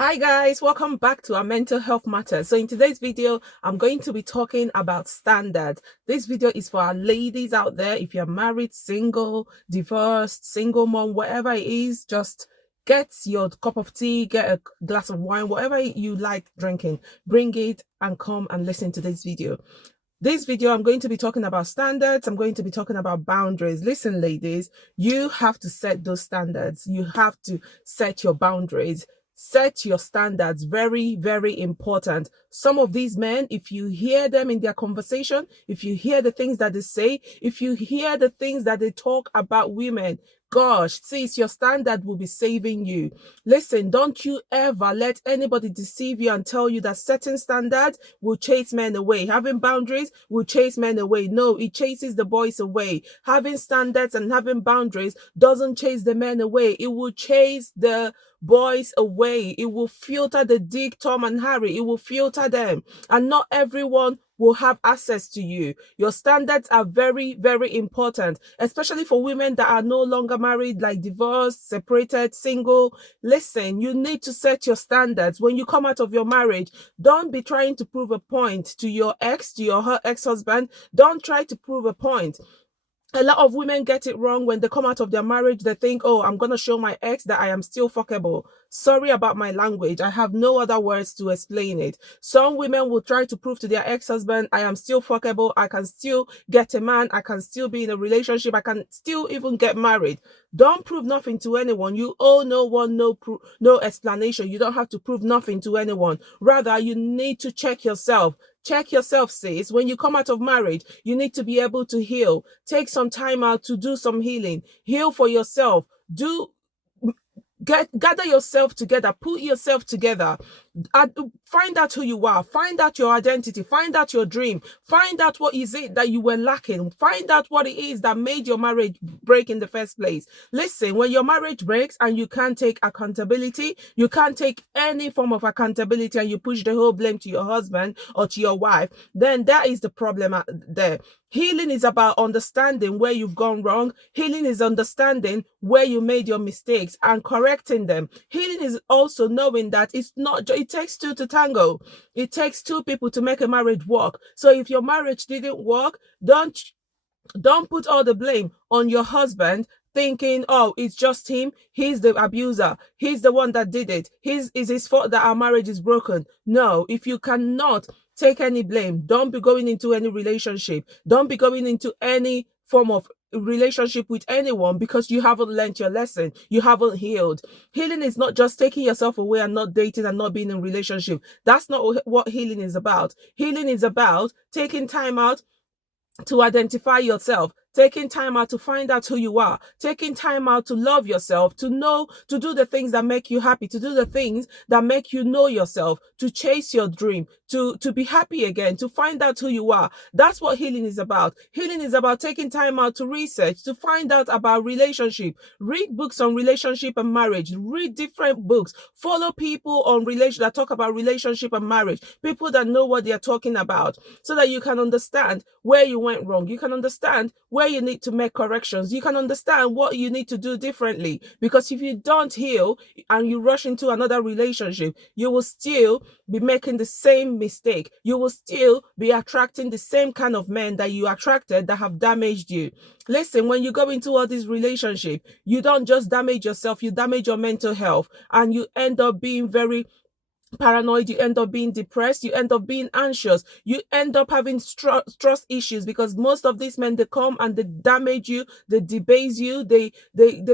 Hi guys, welcome back to our mental health matters. So in today's video, I'm going to be talking about standards. This video is for our ladies out there. If you're married, single, divorced, single mom, whatever it is, just get your cup of tea, get a glass of wine, whatever you like drinking, bring it and come and listen to this video. This video, I'm going to be talking about standards. I'm going to be talking about boundaries. Listen, ladies, you have to set those standards. You have to set your boundaries. Set your standards. Very, very important. Some of these men, if you hear them in their conversation, if you hear the things that they say, if you hear the things that they talk about women, gosh, sis, your standard will be saving you. Listen, don't you ever let anybody deceive you and tell you that certain standards will chase men away. Having boundaries will chase men away. No, it chases the boys away. Having standards and having boundaries doesn't chase the men away. It will chase the boys away. It will filter the Dick, Tom, and Harry. It will filter them. And not everyone will have access to you. Your standards are very, very important, especially for women that are no longer married, like divorced, separated, single. Listen, you need to set your standards. When you come out of your marriage, don't be trying to prove a point to your ex, to your ex-husband. Don't try to prove a point. A lot of women get it wrong when they come out of their marriage. They think, oh, I'm going to show my ex that I am still fuckable. Sorry about my language. I have no other words to explain it. Some women will try to prove to their ex-husband, I am still fuckable. I can still get a man. I can still be in a relationship. I can still even get married. Don't prove nothing to anyone. You owe no one no explanation. You don't have to prove nothing to anyone. Rather, you need to check yourself. Check yourself, sis. When you come out of marriage, you need to be able to heal. Take some time out to do some healing. Heal for yourself. Gather yourself together, put yourself together, find out who you are, find out your identity, find out your dream, find out what is it that you were lacking, find out what it is that made your marriage break in the first place. Listen, when your marriage breaks and you can't take accountability, you can't take any form of accountability, and you push the whole blame to your husband or to your wife, then that is the problem there. Healing is about understanding where you've gone wrong. Healing is understanding where you made your mistakes and correcting them. Healing is also knowing that it takes two to tango. It takes two people to make a marriage work. So if your marriage didn't work, don't put all the blame on your husband, thinking, oh, it's just him. He's the abuser. He's the one that did it. It's his fault that our marriage is broken. No, if you cannot take any blame, don't be going into any relationship. Don't be going into any form of relationship with anyone because you haven't learned your lesson. You haven't healed. Healing is not just taking yourself away and not dating and not being in a relationship. That's not what healing is about. Healing is about taking time out to identify yourself, taking time out to find out who you are, taking time out to love yourself, to do the things that make you happy, to do the things that make you know yourself, to chase your dream, to be happy again, to find out who you are. That's what healing is about. Healing is about taking time out to research, to find out about relationship. Read books on relationship and marriage. Read different books. Follow people on that talk about relationship and marriage. People that know what they're talking about, so that you can understand where you went wrong. You can understand where you need to make corrections. You can understand what you need to do differently. Because if you don't heal and you rush into another relationship, you will still be making the same mistake. You will still be attracting the same kind of men that you attracted that have damaged you. Listen, when you go into all these relationships, you don't just damage yourself, you damage your mental health, and you end up being very paranoid, you end up being depressed, you end up being anxious, you end up having trust issues, because most of these men, they come and they damage you, they debase you, they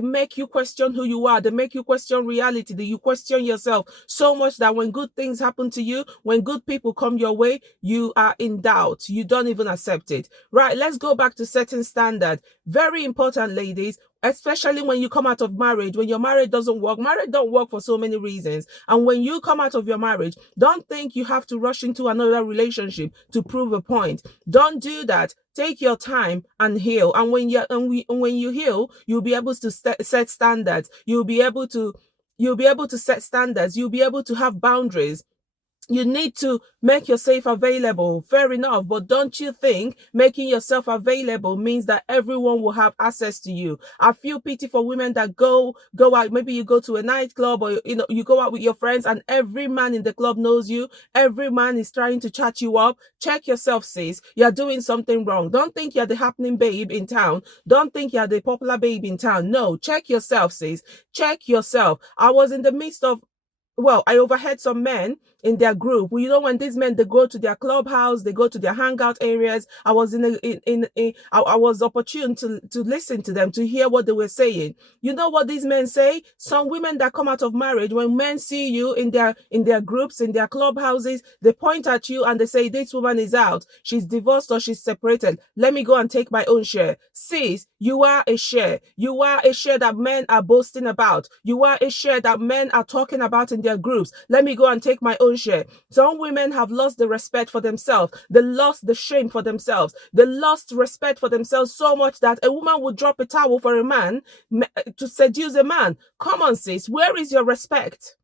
make you question who you are, they make you question reality, you question yourself so much that when good things happen to you, when good people come your way, you are in doubt, you don't even accept it. Right, let's go back to setting standard. Very important, ladies, especially when you come out of marriage. When your marriage doesn't work, marriage don't work for so many reasons. And when you come out of your marriage, don't think you have to rush into another relationship to prove a point. Don't do that. Take your time and heal. And when you heal, you'll be able to set standards. You'll be able to set standards. You'll be able to have boundaries. You need to make yourself available. Fair enough. But don't you think making yourself available means that everyone will have access to you? I feel pity for women that go out. Maybe you go to a nightclub, or you go out with your friends, and every man in the club knows you. Every man is trying to chat you up. Check yourself, sis. You're doing something wrong. Don't think you're the happening babe in town. Don't think you're the popular babe in town. No, check yourself, sis. Check yourself. I was in the midst of, well, I overheard some men in their group. You know, when these men, they go to their clubhouse, they go to their hangout areas. I was I was opportune to listen to them, to hear what they were saying. You know what these men say? Some women that come out of marriage, when men see you in their groups, in their clubhouses, they point at you and they say, this woman is out. She's divorced or she's separated. Let me go and take my own share. Sis, you are a share. You are a share that men are boasting about. You are a share that men are talking about in their groups. Let me go and take my own share. Some women have lost the respect for themselves. They lost the shame for themselves. They lost respect for themselves so much that a woman would drop a towel for a man to seduce a man. Come on, sis. Where is your respect?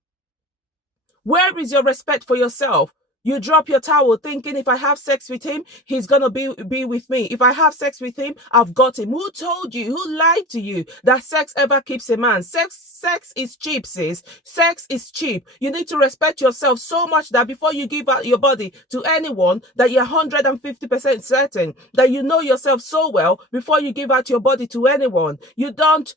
Where is your respect for yourself? You drop your towel thinking, if I have sex with him, he's going to be with me. If I have sex with him, I've got him. Who told you? Who lied to you that sex ever keeps a man? Sex is cheap, sis. Sex is cheap. You need to respect yourself so much that before you give out your body to anyone, that you're 150% certain that you know yourself so well before you give out your body to anyone. You don't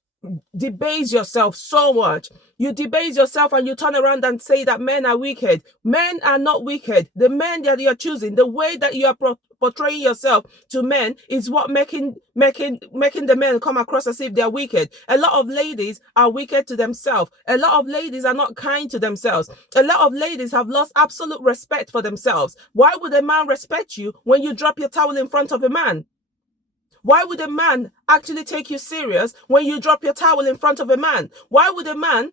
debase yourself so much. You debase yourself and you turn around and say that men are wicked. Men are not wicked. The men that you're choosing, the way that you are portraying yourself to men is what making the men come across as if they're wicked. A lot of ladies are wicked to themselves. A lot of ladies are not kind to themselves. A lot of ladies have lost absolute respect for themselves. Why would a man respect you when you drop your towel in front of a man? Why would a man actually take you serious when you drop your towel in front of a man? Why would a man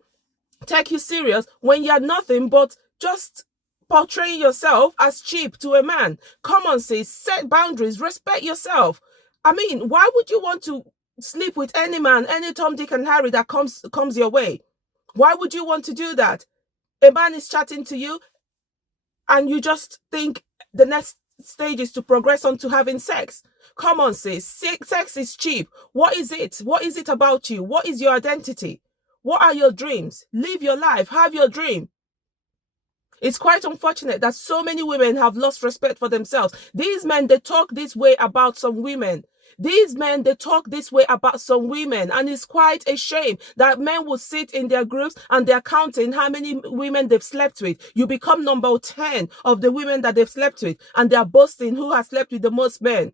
take you serious when you're nothing but just portraying yourself as cheap to a man? Come on, sis, set boundaries, respect yourself. I mean, why would you want to sleep with any man, any Tom, Dick, and Harry that comes your way? Why would you want to do that? A man is chatting to you and you just think the next stage is to progress on to having sex. Come on, sis. Sex is cheap. What is it? What is it about you? What is your identity? What are your dreams? Live your life. Have your dream. It's quite unfortunate that so many women have lost respect for themselves. These men, they talk this way about some women. These men, they talk this way about some women, and it's quite a shame that men will sit in their groups and they're counting how many women they've slept with. You become number 10 of the women that they've slept with, and they're boasting who has slept with the most men.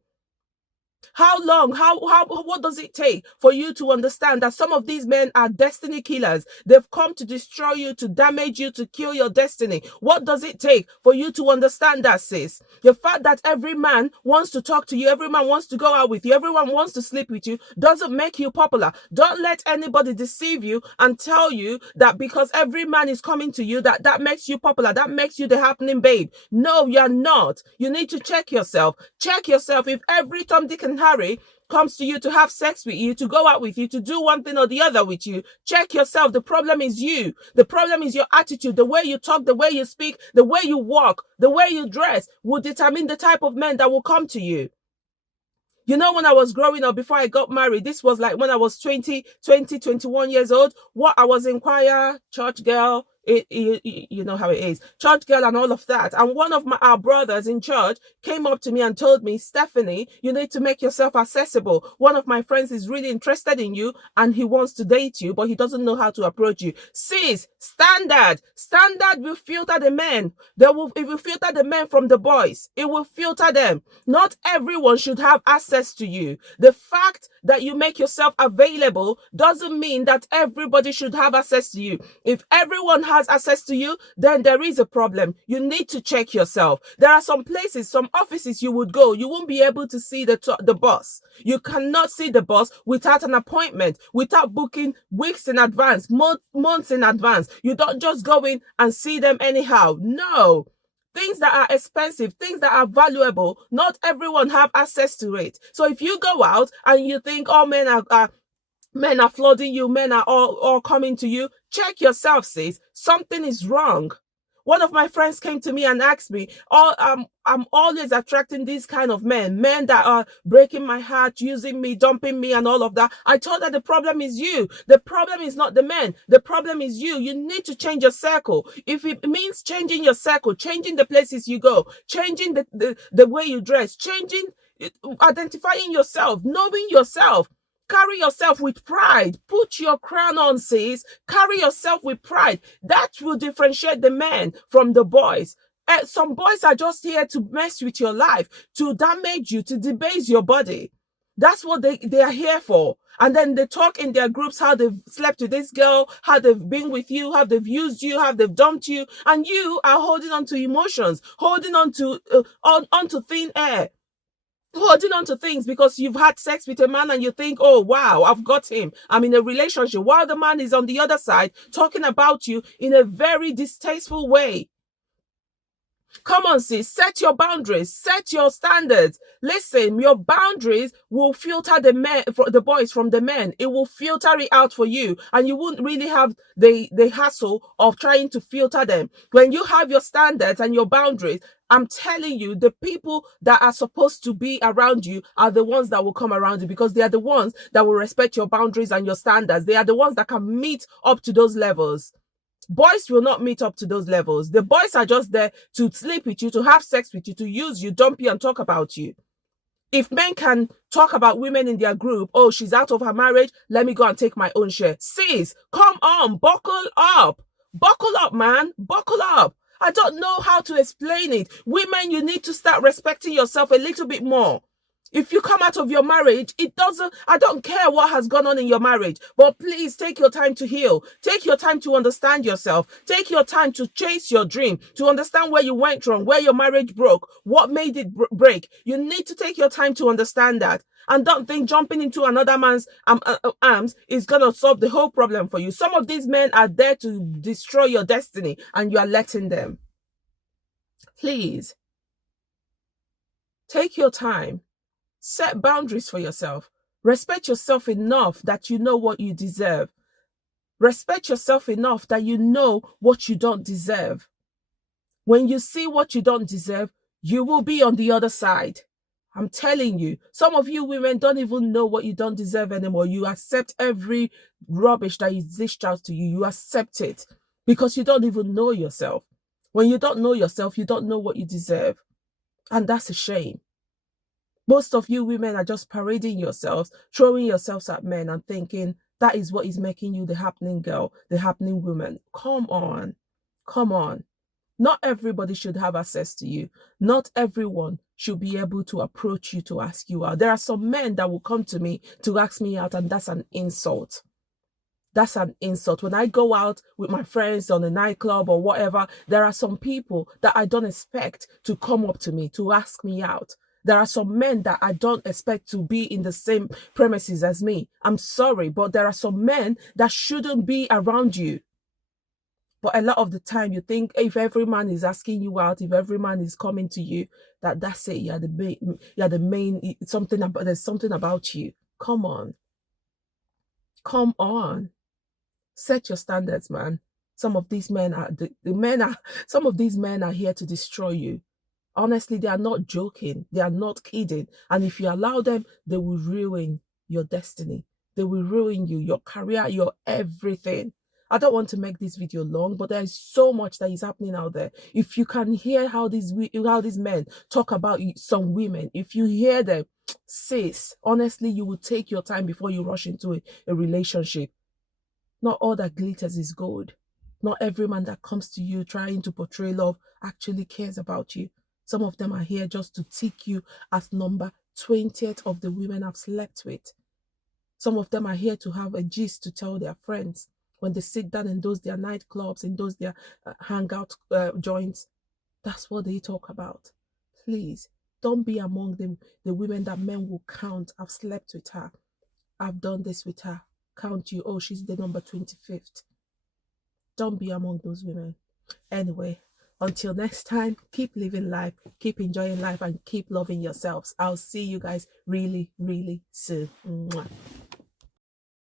How long? What does it take for you to understand that some of these men are destiny killers? They've come to destroy you, to damage you, to kill your destiny. What does it take for you to understand that, sis? The fact that every man wants to talk to you, every man wants to go out with you, everyone wants to sleep with you, doesn't make you popular. Don't let anybody deceive you and tell you that because every man is coming to you, that makes you popular, that makes you the happening babe. No, you're not. You need to check yourself. Check yourself. If every Tom, Dick, and Harry comes to you to have sex with you, to go out with you, to do one thing or the other with you, check yourself. The problem is you. The problem is your attitude. The way you talk, the way you speak, the way you walk, the way you dress will determine the type of men that will come to you. You know, when I was growing up, before I got married, this was like when I was 21 years old. What, I was in choir, church girl, you know how it is, church girl and all of that. And one of our brothers in church came up to me and told me, Steff-Annie, you need to make yourself accessible. One of my friends is really interested in you and he wants to date you, but he doesn't know how to approach you. Sis, standard will filter the men. It will filter the men from the boys. It will filter them. Not everyone should have access to you. The fact that you make yourself available doesn't mean that everybody should have access to you. If everyone has access to you, then there is a problem. You need to check yourself. There are some places, some offices you would go, you won't be able to see the boss. You cannot see the boss without an appointment, without booking weeks in advance, months in advance. You don't just go in and see them anyhow. No. Things that are expensive, things that are valuable, not everyone have access to it. So if you go out and you think, oh, men are flooding you, men are all coming to you, check yourself, sis. Something is wrong. One of my friends came to me and asked me, "Oh, I'm always attracting these kind of men that are breaking my heart, using me, dumping me, and all of that." I told her the problem is you. The problem is not the men. The problem is you. You need to change your circle. If it means changing your circle, changing the places you go, changing the way you dress, changing, identifying yourself, knowing yourself. Carry yourself with pride. Put your crown on, sis. Carry yourself with pride. That will differentiate the men from the boys. Some boys are just here to mess with your life, to damage you, to debase your body. That's what they are here for. And then they talk in their groups how they've slept with this girl, how they've been with you, how they've used you, how they've dumped you. And you are holding on to emotions, holding on to onto thin air, holding on to things because you've had sex with a man and you think, oh, wow, I've got him. I'm in a relationship, while the man is on the other side talking about you in a very distasteful way. Come on, sis, set your boundaries, set your standards. Listen, your boundaries will filter the boys from the men. It will filter it out for you, and you won't really have the hassle of trying to filter them. When you have your standards and your boundaries, I'm telling you, the people that are supposed to be around you are the ones that will come around you, because they are the ones that will respect your boundaries and your standards. They are the ones that can meet up to those levels. Boys will not meet up to those levels. The boys are just there to sleep with you, to have sex with you, to use you, dump you, and talk about you. If men can talk about women in their group, oh, she's out of her marriage, let me go and take my own share. Sis, come on, buckle up. Buckle up, man. Buckle up. I don't know how to explain it. Women, you need to start respecting yourself a little bit more. If you come out of your marriage, I don't care what has gone on in your marriage, but please take your time to heal. Take your time to understand yourself. Take your time to chase your dream, to understand where you went wrong, where your marriage broke, what made it break. You need to take your time to understand that. And don't think jumping into another man's arms is going to solve the whole problem for you. Some of these men are there to destroy your destiny, and you are letting them. Please, take your time. Set boundaries for yourself. Respect yourself enough that you know what you deserve. Respect yourself enough that you know what you don't deserve. When you see what you don't deserve, you will be on the other side. I'm telling you, some of you women don't even know what you don't deserve anymore. You accept every rubbish that is dished out to you. You accept it because you don't even know yourself. When you don't know yourself, you don't know what you deserve. And that's a shame. Most of you women are just parading yourselves, throwing yourselves at men and thinking that is what is making you the happening girl, the happening woman. Come on. Come on. Not everybody should have access to you. Not everyone should be able to approach you to ask you out. There are some men that will come to me to ask me out, and that's an insult. That's an insult. When I go out with my friends on a nightclub or whatever, there are some people that I don't expect to come up to me to ask me out. There are some men that I don't expect to be in the same premises as me. I'm sorry, but there are some men that shouldn't be around you. But a lot of the time, you think if every man is asking you out, if every man is coming to you, that's it. You're the main. There's something about you. Come on. Come on. Set your standards, man. Some of these men some of these men are here to destroy you. Honestly, they are not joking. They are not kidding. And if you allow them, they will ruin your destiny. They will ruin you, your career, your everything. I don't want to make this video long, but there is so much that is happening out there. If you can hear how these men talk about some women, if you hear them, sis, honestly, you will take your time before you rush into a relationship. Not all that glitters is gold. Not every man that comes to you trying to portray love actually cares about you. Some of them are here just to tick you as number 20th of the women I've slept with. Some of them are here to have a gist to tell their friends when they sit down in those their nightclubs, in those their hangout joints. That's what they talk about. Please, don't be among the women that men will count. I've slept with her. I've done this with her. Count you. Oh, she's the number 25th. Don't be among those women. Anyway, until next time, keep living life, keep enjoying life, and keep loving yourselves. I'll see you guys really, really soon. Mwah.